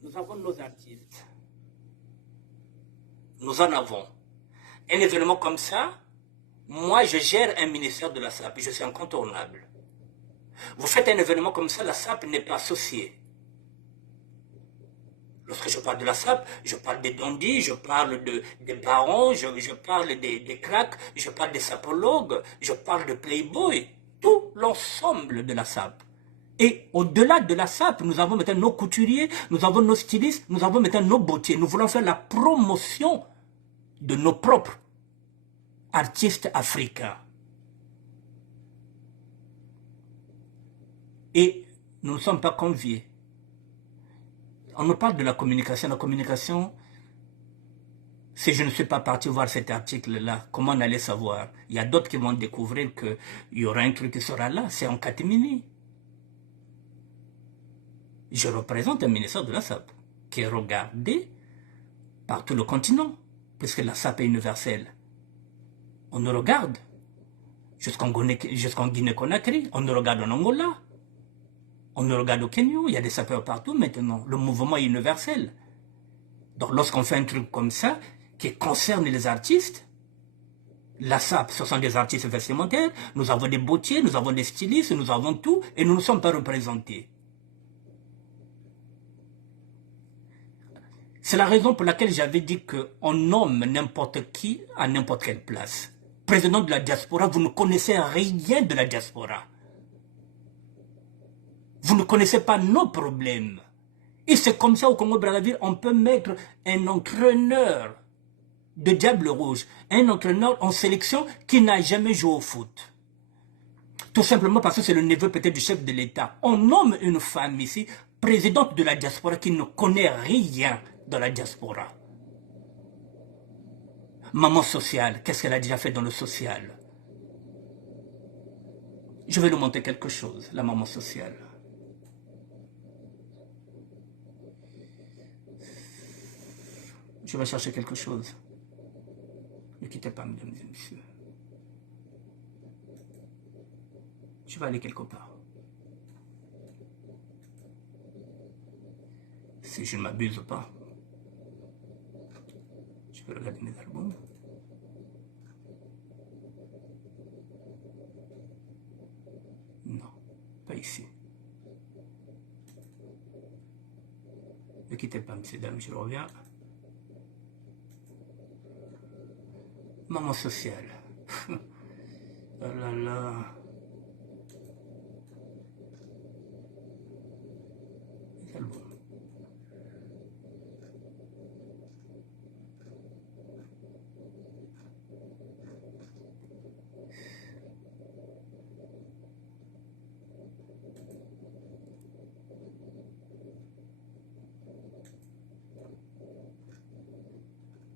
nos artistes. Nous en avons. Un événement comme ça, moi je gère un ministère de la SAP, je suis incontournable. Vous faites un événement comme ça, la SAP n'est pas associée. Lorsque je parle de la SAP, je parle des dandys, je parle des barons, je parle des cracks, je parle des sapologues, je parle de Playboy. Tout l'ensemble de la SAP. Et au-delà de la SAP, nous avons maintenant nos couturiers, nous avons nos stylistes, nous avons maintenant nos bottiers. Nous voulons faire la promotion de nos propres artistes africains. Et nous ne sommes pas conviés. On nous parle de la communication. La communication, si je ne suis pas parti voir cet article-là, comment on allait savoir? Il y a d'autres qui vont découvrir qu'il y aura un truc qui sera là. C'est en catimini. Je représente un ministère de la SAP qui est regardé par tout le continent, puisque la SAP est universelle. On nous regarde jusqu'en Guinée-Conakry, on nous regarde en Angola, on nous regarde au Kenya, il y a des sapeurs partout maintenant. Le mouvement est universel. Donc lorsqu'on fait un truc comme ça, qui concerne les artistes, la SAP, ce sont des artistes vestimentaires, nous avons des bottiers, nous avons des stylistes, nous avons tout, et nous ne sommes pas représentés. C'est la raison pour laquelle j'avais dit qu'on nomme n'importe qui à n'importe quelle place. Président de la diaspora, vous ne connaissez rien de la diaspora. Vous ne connaissez pas nos problèmes. Et c'est comme ça au Congo-Brazzaville, on peut mettre un entraîneur de Diable Rouge, un entraîneur en sélection qui n'a jamais joué au foot. Tout simplement parce que c'est le neveu peut-être du chef de l'État. On nomme une femme ici, présidente de la diaspora, qui ne connaît rien dans la diaspora. Maman sociale, qu'est-ce qu'elle a déjà fait dans le social? Je vais nous montrer quelque chose, la maman sociale. Je vais chercher quelque chose. Ne quittez pas, mesdames et messieurs. Je vais aller quelque part. Si je ne m'abuse pas. Je vais regarder mes albums. Non, pas ici. Ne quittez pas, messieurs, dames, je reviens. Maman sociale. Oh là là. Les albums.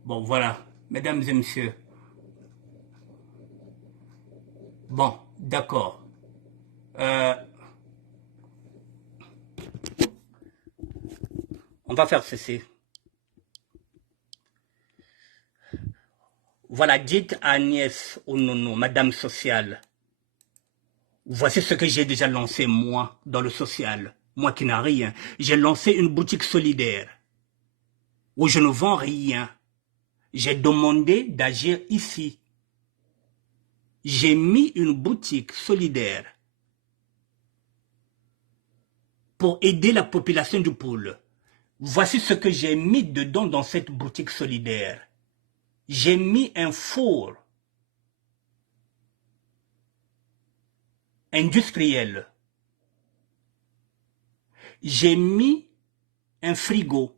Bon, voilà, mesdames et messieurs. Bon, d'accord. On va faire ceci. Voilà, dites à Agnès Onono, Madame Sociale, voici ce que j'ai déjà lancé, moi, dans le social. Moi qui n'ai rien. J'ai lancé une boutique solidaire où je ne vends rien. J'ai demandé d'agir ici. J'ai mis une boutique solidaire pour aider la population du pôle. Voici ce que j'ai mis dedans dans cette boutique solidaire. J'ai mis un four industriel. J'ai mis un frigo.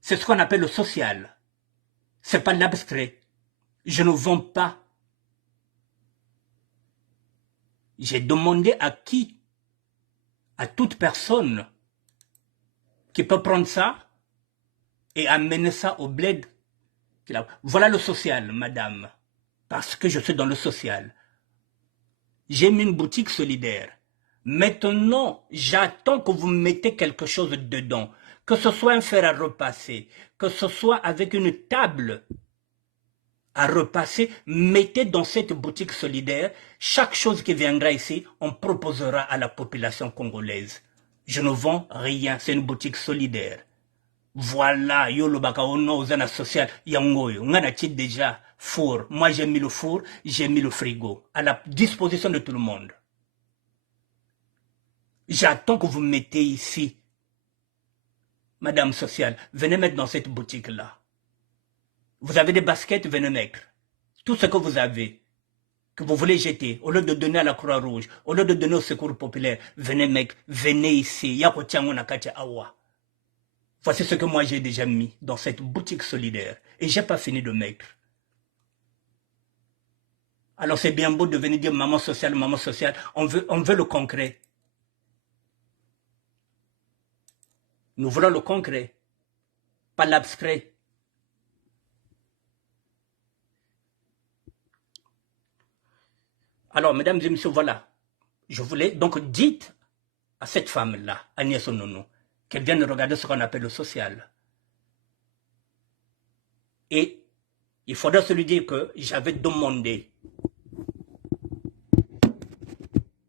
C'est ce qu'on appelle le social. C'est pas l'abstrait. Je ne vends pas. J'ai demandé à qui? À toute personne qui peut prendre ça et amener ça au bled. Voilà le social, madame. Parce que je suis dans le social. J'ai mis une boutique solidaire. Maintenant, j'attends que vous mettez quelque chose dedans. Que ce soit un fer à repasser, que ce soit avec une table à repasser, mettez dans cette boutique solidaire. Chaque chose qui viendra ici, on proposera à la population congolaise. Je ne vends rien, c'est une boutique solidaire. Voilà, yo le baka ono zana social, yangoyo, on a déjà four. Moi j'ai mis le four, j'ai mis le frigo, à la disposition de tout le monde. J'attends que vous mettez ici. Madame sociale, venez mettre dans cette boutique-là. Vous avez des baskets, venez mettre. Tout ce que vous avez, que vous voulez jeter, au lieu de donner à la Croix-Rouge, au lieu de donner au Secours populaire, venez mettre, venez ici. Yako tiango nakache awa. Voici ce que moi j'ai déjà mis dans cette boutique solidaire. Et j'ai pas fini de mettre. Alors c'est bien beau de venir dire maman sociale, maman sociale. On veut le concret. Nous voulons le concret, pas l'abstrait. Alors, mesdames et messieurs, voilà. Je voulais donc dites à cette femme-là, Agnès Onono, qu'elle vienne regarder ce qu'on appelle le social. Et il faudra se lui dire que j'avais demandé,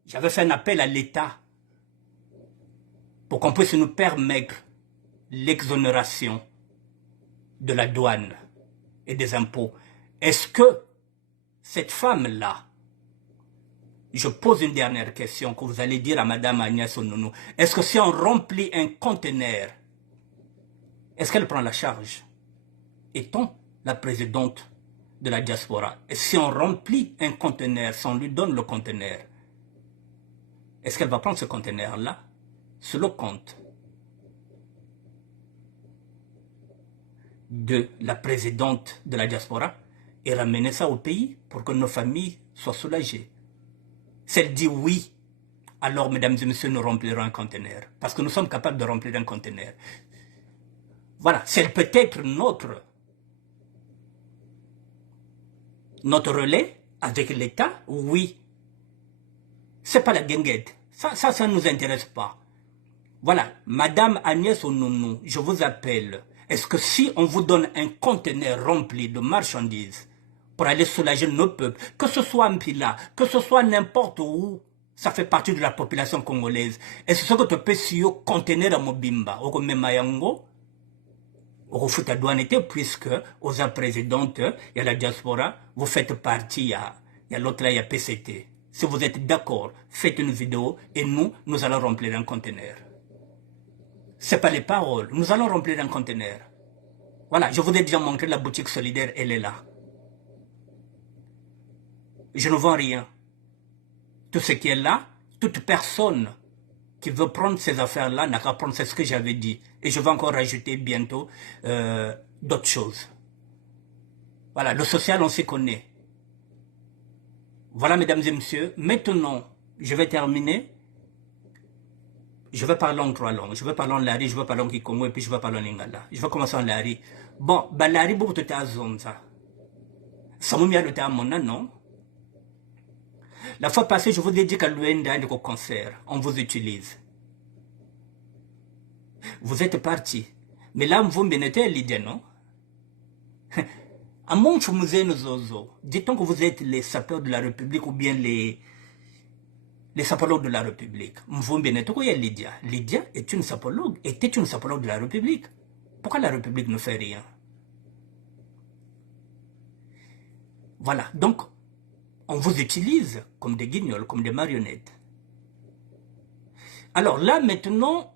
j'avais fait un appel à l'État pour qu'on puisse nous permettre l'exonération de la douane et des impôts. Est-ce que cette femme-là, je pose une dernière question que vous allez dire à Madame Agnès Onono, est-ce que si on remplit un conteneur, est-ce qu'elle prend la charge? Étant la présidente de la diaspora, et si on remplit un conteneur, si on lui donne le conteneur, est-ce qu'elle va prendre ce conteneur-là sur le compte de la présidente de la diaspora et ramener ça au pays pour que nos familles soient soulagées? Si elle dit oui, alors mesdames et messieurs, nous remplirons un conteneur. Parce que nous sommes capables de remplir un conteneur. Voilà, c'est peut-être notre relais avec l'État, oui. C'est pas la guinguette. Ça ne nous intéresse pas. Voilà, Madame Agnès Onono, je vous appelle. Est-ce que si on vous donne un conteneur rempli de marchandises pour aller soulager nos peuples, que ce soit en Pila, que ce soit n'importe où, ça fait partie de la population congolaise. Est-ce que tu peux si yo conteneur à Mobimba, au Memayango, au foot à douanité, puisque aux présidente, il y a la diaspora, vous faites partie, il y a l'autre là, il y a PCT. Si vous êtes d'accord, faites une vidéo et nous allons remplir un conteneur. C'est pas les paroles, nous allons remplir un conteneur. Voilà, je vous ai déjà montré la boutique solidaire, elle est là. Je ne vends rien. Tout ce qui est là, toute personne qui veut prendre ces affaires-là n'a qu'à prendre, c'est ce que j'avais dit. Et je vais encore rajouter bientôt d'autres choses. Voilà, le social, on s'y connaît. Voilà, mesdames et messieurs. Maintenant, je vais terminer. Je vais parler en 3 langues. Je vais parler en lari, je vais parler en kikongo et puis je vais parler en lingala. Je vais commencer en lari Bon, balari beaucoup de ta zone ça. Ça m'a mis à le terme, non? La fois passée, je vous ai dit qu'à l'UND, un concert, on vous utilise. Vous êtes parti. Mais là, vous me mettez l'idée, non? À mon zozo, dit-on que vous êtes les sapeurs de la République ou bien les sapologues de la République. Vous me mettez quoi, Lydia? Lydia est une sapologue, était une sapologue de la République. Pourquoi la République ne fait rien? Voilà, donc, on vous utilise comme des guignols, comme des marionnettes. Alors là, maintenant,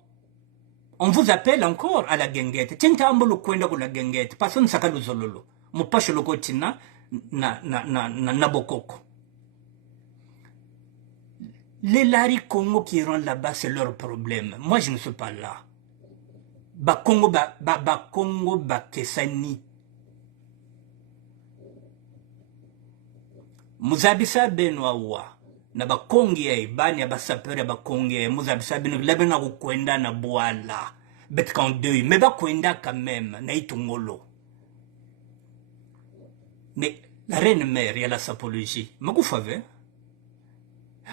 on vous appelle encore à la guinguette. Tiens, le coin de la guinguette. Personne ne s'est calé zololo. Mon pache le cotina na bokoko. Les Lari Congo qui rentrent là-bas, c'est leur problème. Moi, je ne suis pas là. Ba Congo, ba Congo, ba Kesani. Muzabisa benwa na ba kongi bani ba sapere ba kongi muzabisa benu labena ko kwenda na boala bet kan deux mais ba kwenda quand même na itungolo. Mais la reine mère y a la sapologie makufave.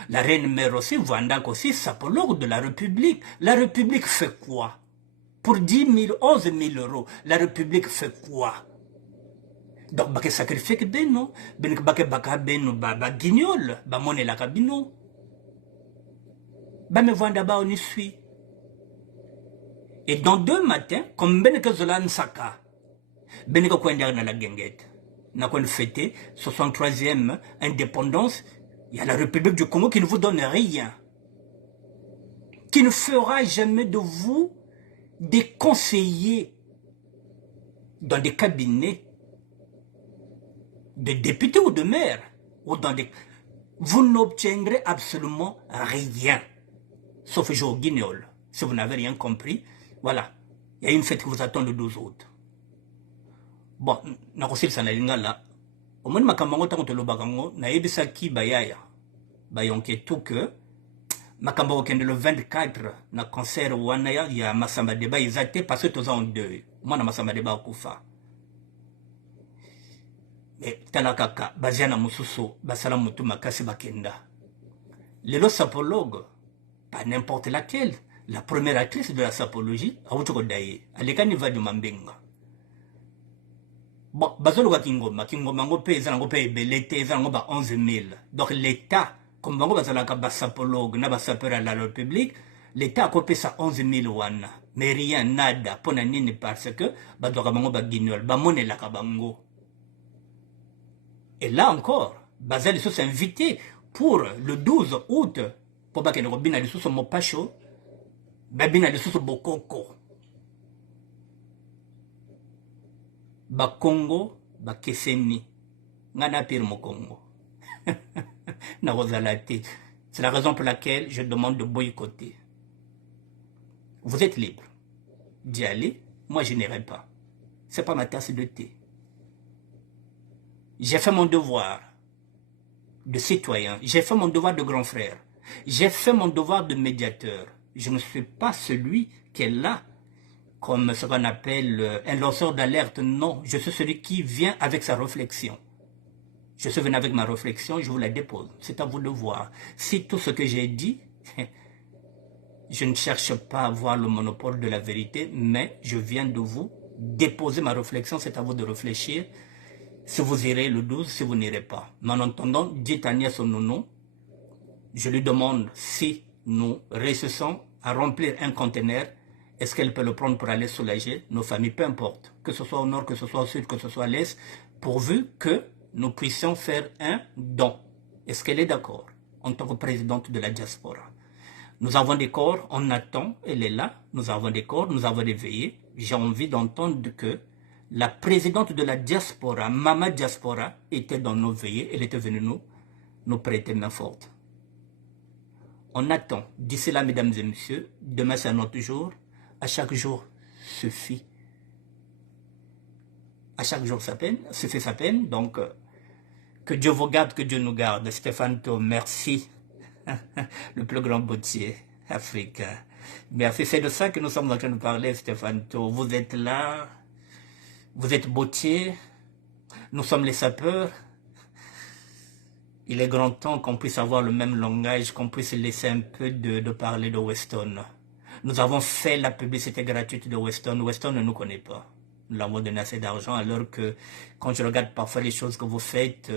La reine mère aussi Vanda aussi sapologue de la République. La République fait quoi? Pour 10 000, 11 000 euros, la République fait quoi? Donc, bake sacrifier que beno, bake baka beno, ba guignol, ba mone la cabino. Ba me vanda ba on y suit. Et dans 2 matins, comme beneke zola nsaka, beneke kwenda na la guinguette, na kon fêter 63e indépendance, il y a la République du Congo qui ne vous donne rien. Qui ne fera jamais de vous des conseillers dans des cabinets de députés ou de maires, ou dans des... Vous n'obtiendrez absolument rien, sauf jour guignol. Si vous n'avez rien compris, voilà, il y a une fête qui vous attend le 12 août. Bon, nakosil sanalinga là. Au moins, makambango tango te lobakango, na yebisa ki bayaya. Bayonke tout que, makambango kende le 24, na concert wanaya, il y a Massamba Deba, ils étaient parce que tous en deux. Moi, na Massamba Deba kufa. Mais talakaka baziana mususu basala mutu makasi bakenda. Les sapologues, pas n'importe laquelle, la première actrice de la sapologie, Aouchoko Daye, Alekani va du Mambenga. Bon, bazolo wa kingoma ngo pesa ngo pe belete za ngo ba 11 000. Donc l'État, comme bango bazala ka ba sapologue na ba sapeur à la République, l'État a copé ça 11 000 wana. Mais rien, nada, pona nini parce que badoka bango ba guignol, ba mone la kabango. Et là encore, Basel s'est invité pour le 12 août, pour que nous bina sous mon pacho, babina sous bokoko. Ba Congo, ba Keseni, ngana pire mo Congo. Na Rosalati. C'est la raison pour laquelle je demande de boycotter. Vous êtes libre d'y aller, moi je n'irai pas. C'est pas ma tasse de thé. J'ai fait mon devoir de citoyen, j'ai fait mon devoir de grand frère, j'ai fait mon devoir de médiateur. Je ne suis pas celui qui est là comme ce qu'on appelle un lanceur d'alerte. Non, je suis celui qui vient avec sa réflexion. Je suis venu avec ma réflexion, je vous la dépose. C'est à vous de voir. Si tout ce que j'ai dit, je ne cherche pas à avoir le monopole de la vérité, mais je viens de vous déposer ma réflexion, c'est à vous de réfléchir. Si vous irez le 12, si vous n'irez pas. Mais en entendant, dites Agnès Onono, je lui demande si nous réussissons à remplir un conteneur, est-ce qu'elle peut le prendre pour aller soulager nos familles, peu importe, que ce soit au nord, que ce soit au sud, que ce soit à l'est, pourvu que nous puissions faire un don. Est-ce qu'elle est d'accord en tant que présidente de la diaspora? Nous avons des corps, on attend, elle est là, nous avons des corps, nous avons des veillées. J'ai envie d'entendre que la présidente de la diaspora, Mama Diaspora, était dans nos veillées. Elle était venue nous prêter main forte. On attend. D'ici là, mesdames et messieurs, demain c'est un autre jour. À chaque jour suffit. À chaque jour suffit sa peine. Donc, que Dieu vous garde, que Dieu nous garde. Stéphane To, merci. Le plus grand bottier africain. Merci. C'est de ça que nous sommes en train de parler, Stéphane To. Vous êtes là. Vous êtes bottier, nous sommes les sapeurs. Il est grand temps qu'on puisse avoir le même langage, qu'on puisse laisser un peu de parler de Weston. Nous avons fait la publicité gratuite de Weston. Weston ne nous connaît pas. Nous l'avons donné assez d'argent, alors que quand je regarde parfois les choses que vous faites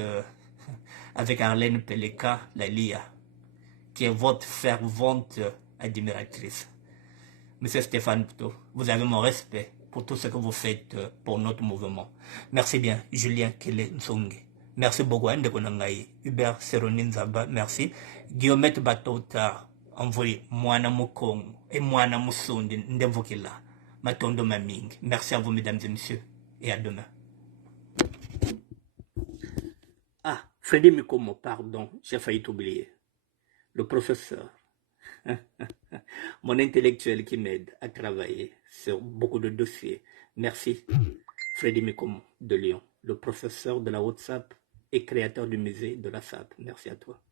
avec Arlène Peleka, la LIA, qui est votre fervente admiratrice. Monsieur Stéphane Pto, vous avez mon respect pour tout ce que vous faites pour notre mouvement. Merci bien, Julien Kele Nsonge. Merci beaucoup, Ndekonangaï. Hubert Seronin Zaba, merci. Guillaume Batota, envoyé Mwana Mokong et Mwana Musundi Ndevokila. Matondo Maming. Merci à vous, mesdames et messieurs, et à demain. Ah, Freddy Mikomo, pardon, j'ai failli t'oublier. Le professeur. Mon intellectuel qui m'aide à travailler sur beaucoup de dossiers. Merci, Freddy Mikomo de Lyon, le professeur de la WhatsApp et créateur du musée de la SAP. Merci à toi.